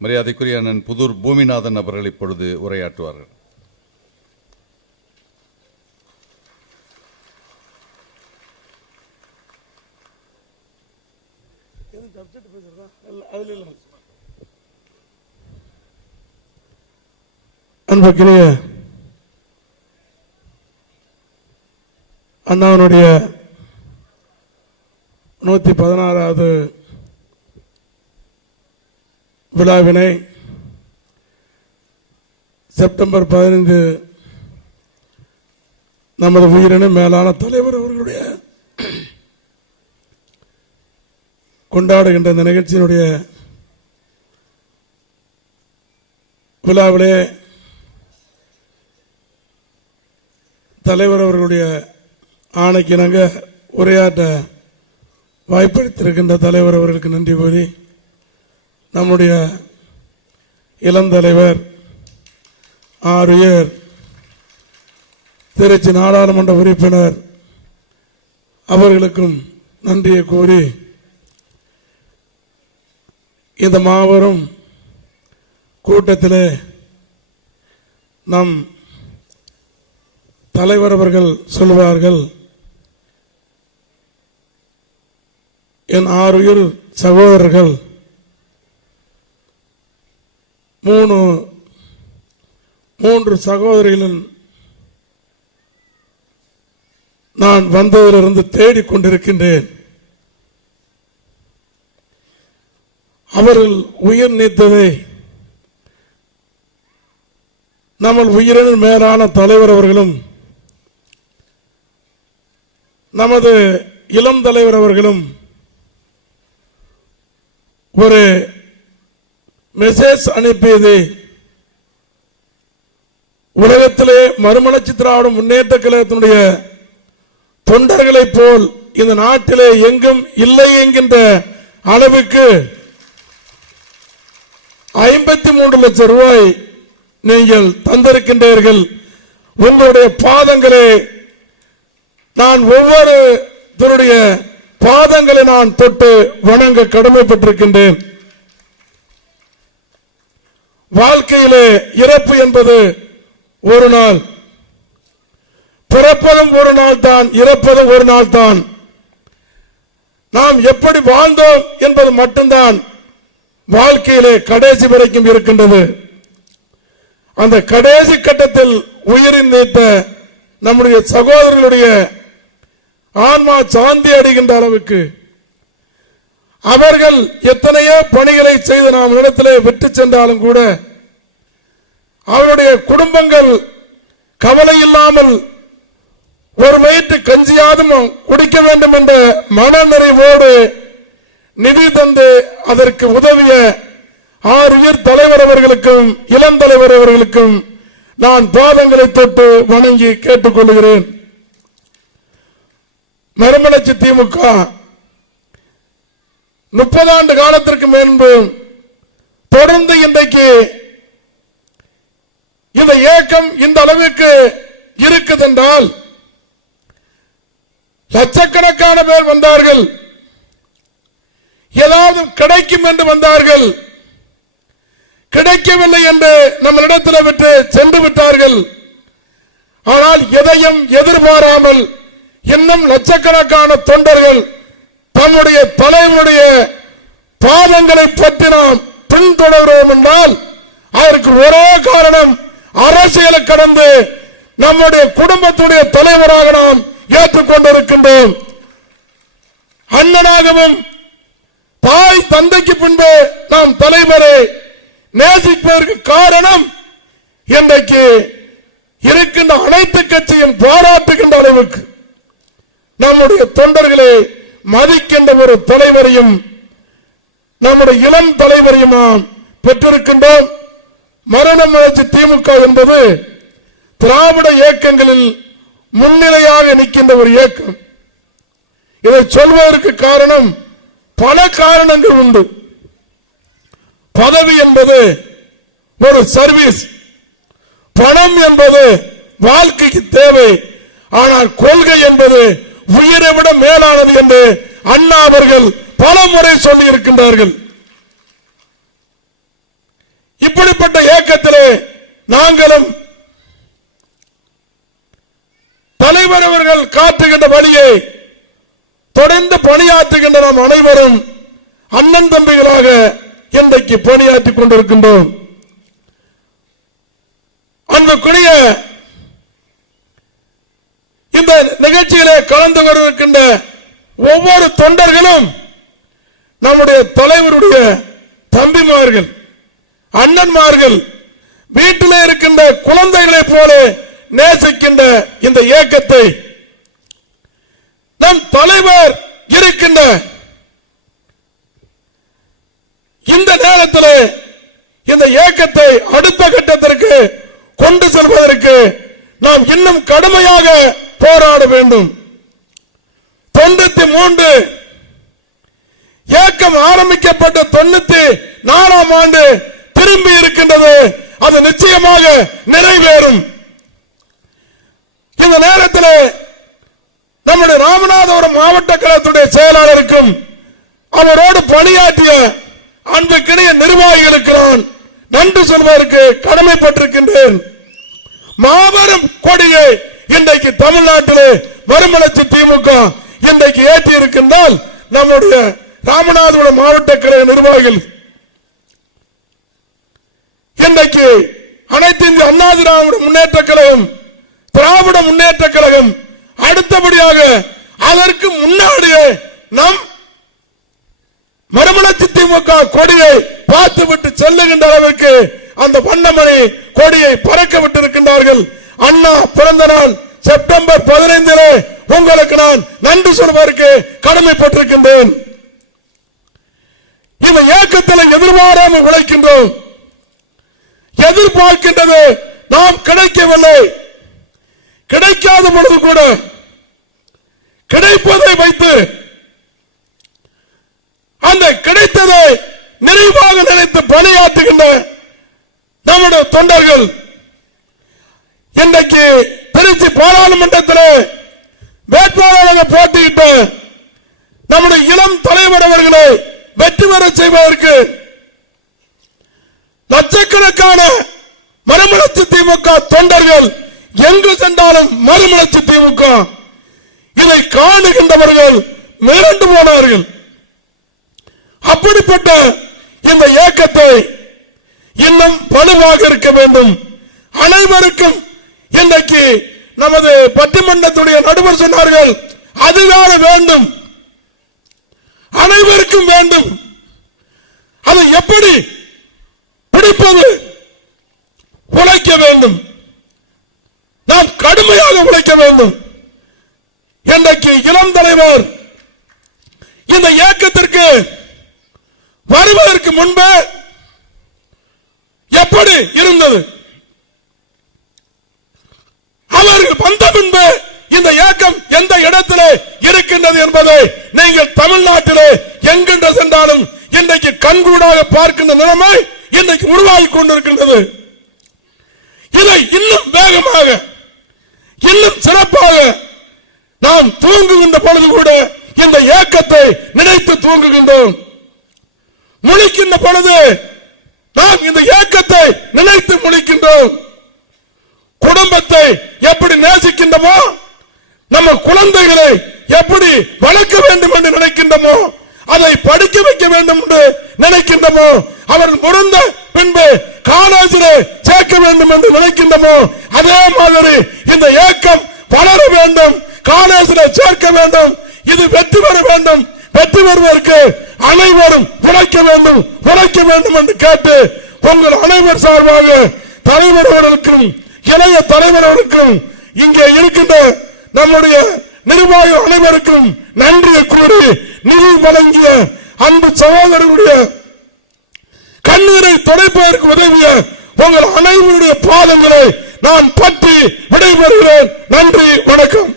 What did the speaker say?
மரியாதைக்குரிய அண்ணன் புதூர் பூமிநாதன் அவர்கள் இப்பொழுது உரையாற்றுவார்கள். அன்பக்கிரிய அண்ணாவனுடைய நூற்றி பதினாறாவது விழாவினை செப்டம்பர் பதினைந்து நமது உயிரின மேலான தலைவர் அவர்களுடைய கொண்டாடுகின்ற இந்த நிகழ்ச்சியினுடைய விழாவிலே தலைவர் அவர்களுடைய ஆணைக்கு நாங்கள் உரையாற்ற வாய்ப்பளித்திருக்கின்ற தலைவர் அவர்களுக்கு நன்றி கூறி நம்முடைய இளந்தலைவர் ஆறுயர் திருச்சி நாடாளுமன்ற உறுப்பினர் அவர்களுக்கும் நன்றியை கூறி இந்த மாபெரும் கூட்டத்திலே நம் தலைவர் அவர்கள் சொல்வார்கள் என் ஆறுயிர் சகோதரர்கள் மூணு மூன்று சகோதரிகளும் நான் வந்ததிலிருந்து தேடிக்கொண்டிருக்கின்றேன் அவர்கள் உயிர் நீத்ததை நம்ம உயிரின் மேலான தலைவர் அவர்களும் நமது இளம் தலைவர் அவர்களும் ஒரு மெசேஜ் அனுப்பியது. உலகத்திலே மறுமலர்ச்சி திராவிட முன்னேற்ற கழகத்தினுடைய தொண்டர்களைப் போல் இந்த நாட்டிலே எங்கும் இல்லை என்கின்ற அளவுக்கு ஐம்பத்தி மூன்று லட்சம் ரூபாய் நீங்கள் தந்திருக்கின்றீர்கள். உங்களுடைய பாதங்களே நான் ஒவ்வொருத்தருடைய பாதங்களை நான் தொட்டு வணங்க கடமைப்பட்டிருக்கின்றேன். வாழ்க்கையிலே இறப்பு என்பது ஒரு நாள். பிறப்பதும் ஒரு நாள் தான் இறப்பதும் ஒரு நாள் தான் நாம் எப்படி வாழ்ந்தோம் என்பது மட்டும்தான் வாழ்க்கையிலே கடைசி வரைக்கும் இருக்கின்றது. அந்த கடைசி கட்டத்தில் உயிரின் நீத்த நம்முடைய சகோதரர்களுடைய ஆன்மா சாந்தி அடைகின்ற அளவுக்கு அவர்கள் எத்தனையோ பணிகளை செய்து நாம் இடத்திலே விட்டு சென்றாலும் கூட அவருடைய குடும்பங்கள் கவலை இல்லாமல் ஒரு வயிற்று கஞ்சியாதும் குடிக்க வேண்டும் என்ற மன நிறைவோடு நிதி தந்து அதற்கு உதவிய ஆறு உயர் தலைவர் அவர்களுக்கும் இளம் தலைவர் அவர்களுக்கும் நான் பாதங்களை தொட்டு வணங்கி கேட்டுக்கொள்கிறேன். மறுமலர்ச்சி திமுக முப்பது ஆண்டு காலத்திற்கு முன்பு தொடர்ந்து இன்றைக்கு இந்த இயக்கம் இந்த அளவுக்கு இருக்குதென்றால் லட்சக்கணக்கான பேர் வந்தார்கள். ஏதாவது கிடைக்கும் என்று வந்தார்கள். கிடைக்கவில்லை என்று நம்மளிடத்தில் விட்டு சென்று விட்டார்கள். ஆனால் எதையும் எதிர்பாராமல் இன்னும் லட்சக்கணக்கான தொண்டர்கள் நம்முடைய தலைவனுடைய பாதங்களை பற்றி நாம் பின்தொடர்கிறோம் என்றால் அதற்கு ஒரே காரணம் அரசியலை கடந்து நம்முடைய குடும்பத்துடைய தலைவராக நாம் ஏற்றுக்கொண்டிருக்கின்றோம். அண்ணனாகவும் தாய் தந்தைக்கு பின்பு நாம் தலைவரை நேசிப்பதற்கு காரணம் இன்றைக்கு இருக்கின்ற அனைத்து கட்சியும் பாராட்டுகின்ற அளவுக்கு நம்முடைய தொண்டர்களை மதிக்கின்ற ஒரு தலைவரையும் நம்முடைய இளம் தலைவரையும் நாம் பெற்றிருக்கின்றோம். மரணம் வளர்ச்சி திமுக என்பது திராவிட இயக்கங்களில் முன்னிலையாக நிற்கின்ற ஒரு இயக்கம். இதை சொல்வதற்கு காரணம் பல காரணங்கள் உண்டு. பதவி என்பது ஒரு சர்வீஸ். பணம் என்பது வாழ்க்கைக்கு தேவை. ஆனால் கொள்கை என்பது உயிரை விட மேலானது என்று அண்ணா அவர்கள் பல முறை சொல்லி இருக்கின்றார்கள் இப்படிப்பட்ட இயக்கத்திலே நாங்களும் தலைவர் அவர்கள் காட்டுகின்ற வழியை தொடர்ந்து பணியாற்றுகின்ற நாம் அனைவரும் அண்ணன் தம்பிகளாக இன்றைக்கு பணியாற்றிக் கொண்டிருக்கின்றோம். அன்புக்குரிய இந்த நிகழ்ச்சியிலே கலந்து கொண்டிருக்கின்ற ஒவ்வொரு தொண்டர்களும் நம்முடைய தலைவருடைய தம்பிமார்கள் அண்ணன்மார்கள் வீட்டிலே இருக்கின்ற குழந்தைகளை போல நேசிக்கின்ற இந்த இயக்கத்தை நம் தலைவர் இருக்கின்ற இந்த நேரத்தில் இந்த இயக்கத்தை அடுத்த கட்டத்திற்கு கொண்டு செல்வதற்கு நாம் இன்னும் கடுமையாக போராட வேண்டும். தொண்ணூத்தி மூன்று இயக்கம் ஆரம்பிக்கப்பட்ட தொண்ணூத்தி நாலாம் ஆண்டு திரும்பி இருக்கின்றது. அது நிச்சயமாக நிறைவேறும். இந்த நேரத்தில் நம்முடைய ராமநாதபுரம் மாவட்ட கழகத்துடைய செயலாளருக்கும் அவரோடு பணியாற்றிய அன்புக்கிணைய நிர்வாகி இருக்கிறான் நன்றி சொல்வதற்கு கடமைப்பட்டிருக்கின்றேன். மாபெரும் கொடியை இன்றைக்கு தமிழ்நாட்டிலே மறுமலர்ச்சி திமுக இன்றைக்கு ஏற்றி இருக்கின்றால் நம்முடைய ராமநாதபுரம் மாவட்ட கழக நிர்வாகிகள் இன்றைக்கு அனைத்து இந்திய அண்ணா திராவிட முன்னேற்ற கழகம் திராவிட முன்னேற்ற கழகம் அடுத்தபடியாக அதற்கு முன்னாடியே நம் மறுமலர்ச்சி திமுக கொடியை பார்த்து விட்டு செல்லுகின்ற அளவிற்கு அந்த வண்ணமணி கொடியை பறக்க விட்டிருக்கின்றார்கள். அண்ணா பிறந்த நாள் செப்டம்பர் பதினைந்திலே உங்களுக்கு நான் நன்றி சொல்வதற்கு கடமைப்பட்டிருக்கின்றேன். இந்த இயக்கத்தில் எதிர்பாராமல் உழைக்கின்றோம். எதிர்பார்க்கின்றது நாம் கிடைக்கவில்லை. கிடைக்காத பொழுது கூட கிடைப்பதை வைத்து அந்த கிடைத்ததை நிறைவாக நினைத்து பணியாற்றுகின்ற நம்முடைய தொண்டர்கள் இன்றைக்கு திருச்சி பாராளுமன்றத்தில் வேட்பாளராக போட்டியிட்டு நம்முடைய இளம் தலைவர் அவர்களை வெற்றி பெற செய்வதற்கு லட்சக்கணக்கான மறுமலர்ச்சி திமுக தொண்டர்கள் எங்கு சென்றாலும் மறுமலர்ச்சி திமுக. இதை காணுகின்றவர்கள் மிரண்டு போனார்கள். அப்படிப்பட்ட இந்த இயக்கத்தை இன்னும் வலுவாக இருக்க வேண்டும். அனைவருக்கும் இன்றைக்கு நமது பட்டிமன்றத்துடைய நடுவர் சொன்னார்கள் அதிகாரம் வேண்டும். அனைவருக்கும் வேண்டும். அதை எப்படி பிடிப்பது? உழைக்க வேண்டும். நாம் கடுமையாக உழைக்க வேண்டும். இன்றைக்கு இளம் தலைவர் இந்த இயக்கத்திற்கு வருவதற்கு முன்பு எப்படி இருந்தது? அவர்கள் வந்த பின்பு இந்த இயக்கம் எந்த இடத்திலே இருக்கின்றது என்பதை நீங்கள் தமிழ்நாட்டிலே எங்கென்று சென்றாலும் இன்றைக்கு கண்கூடாக பார்க்கின்ற நிலைமை இன்றைக்கு உருவாகி கொண்டிருக்கின்றது. இதை இன்னும் வேகமாக இன்னும் சிறப்பாக நாம் தூங்குகின்ற பொழுது கூட இந்த இயக்கத்தை நினைத்து தூங்குகின்றோம். முழிக்கின்ற பொழுது நாம் இந்த இயக்கத்தை நினைத்து முழிக்கின்றோம். குடும்பத்தை எப்படி நேசிக்கின்றமோ நம்ம குழந்தைகளை எப்படி வளர்க்க வேண்டும் என்று நினைக்கின்றமோ அதை படிக்க வைக்க வேண்டும் என்று நினைக்கின்றமோ அவர்கள் முடிந்த பின்பு காலேஜிலே சேர்க்க வேண்டும் என்று நினைக்கின்றமோ அதே மாதிரி இந்த இயக்கம் வளர வேண்டும் காலேஜில் சேர்க்க வேண்டும் இது வெற்றி பெற வேண்டும் வெற்றி பெறுவதற்கு அனைவரும் உழைக்க வேண்டும் உழைக்க வேண்டும் என்று கேட்டு உங்கள் அனைவர் சார்பாக தலைவர்களுக்கும் இளைய தலைவர்களுக்கும் இங்கே இருக்கின்ற நம்முடைய நிர்வாக அனைவருக்கும் நன்றியை கூறி நிதி வழங்கிய அன்பு சகோதரர்களுடைய கண்ணீரை துடைப்பதற்கு உதவிய உங்கள் அனைவருடைய பாதங்களை நான் பற்றி விடைபெறுகிறேன். நன்றி வணக்கம்.